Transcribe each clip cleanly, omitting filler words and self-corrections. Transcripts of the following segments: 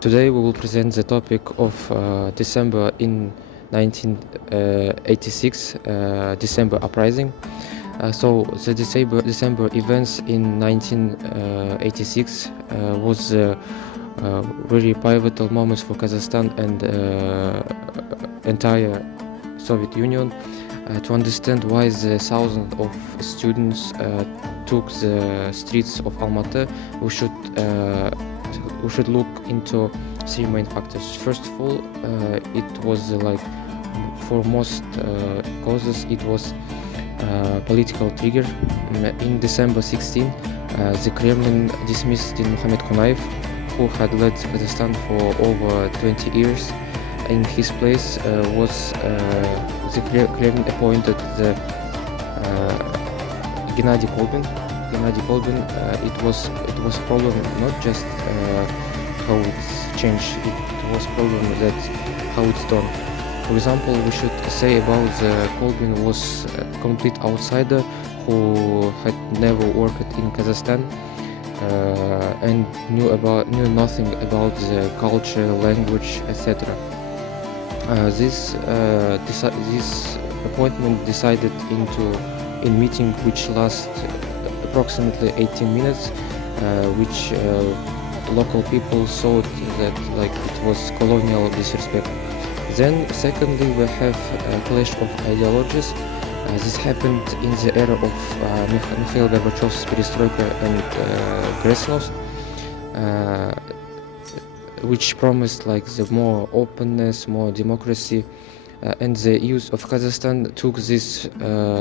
Today we will present the topic of December in 1986, December uprising. So the December events in 1986 was very pivotal moments for Kazakhstan and entire Soviet Union. To understand why the thousands of students took the streets of Almaty, we should look into three main factors. First of all, it was for most causes it was political trigger. In December 16, the Kremlin dismissed Mohamed Konayev, who had led Kazakhstan for over 20 years. In his place was the Kremlin appointed the Gennady Kolbin. It was problem not just how it's changed. It was problem that how it's done. For example, we should say about the Kolbin was a complete outsider who had never worked in Kazakhstan and knew nothing about the culture, language, etc. This appointment decided in meeting which lasted approximately 18 minutes, which local people thought that it was colonial disrespect. Then, secondly, we have a clash of ideologies. This happened in the era of Mikhail Gorbachev's perestroika and glasnost, which promised the more openness, more democracy, and the youth of Kazakhstan took these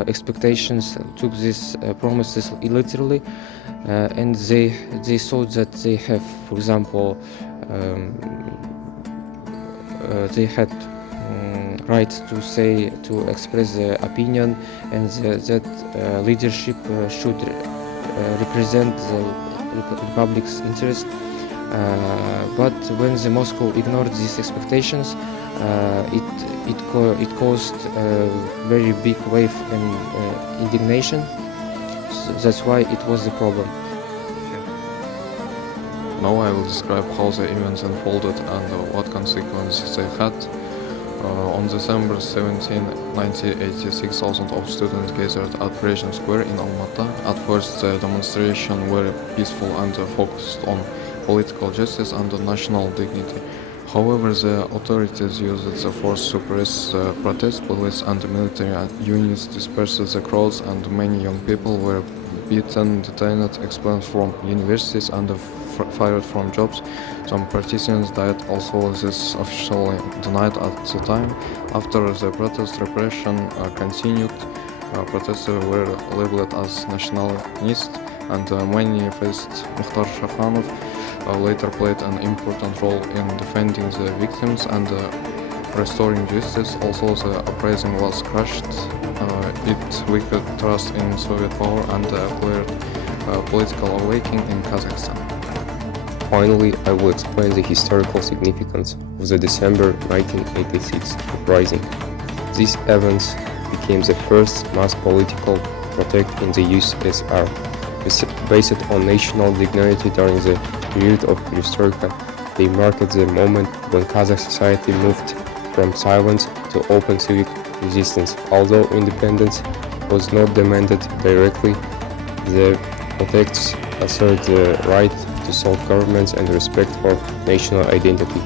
expectations, took these promises literally, and they thought that they have, for example, they had right to express their opinion, and that leadership should represent the republic's interest. But when the Moscow ignored these expectations, it caused a very big wave and indignation. So that's why it was the problem. Now I will describe how the events unfolded and what consequences they had. On December 17, 1986, thousands of students gathered at Brezhnev Square in Almaty. At first, the demonstration were peaceful and focused on political justice and national dignity. However, the authorities used the force to suppress the protest. Police and military units dispersed the crowds, and many young people were beaten, detained, expelled from universities, and fired from jobs. Some participants died. Also, this officially denied at the time. After the protest, repression continued. Protesters were labeled as nationalists, and many faced. Mukhtar Shakhanov later played an important role in defending the victims and restoring justice. Also, the uprising was crushed. It weakened trust in Soviet power and cleared political awakening in Kazakhstan. Finally, I will explain the historical significance of the December 1986 uprising. These events became the first mass political protest in the USSR, based on national dignity during the period of perestroika. They marked the moment when Kazakh society moved from silence to open civic resistance. Although independence was not demanded directly, the protests asserted the right to self-governance and respect for national identity.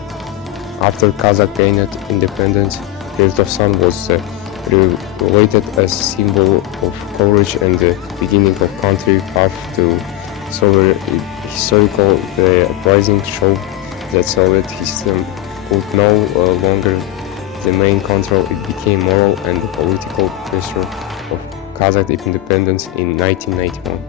After Kazakh gained independence, Perestroika was related as symbol of courage and the beginning of country path to Soviet historical. The uprising showed that Soviet system could no longer the main control. It became moral and political pressure of Kazakh independence in 1991.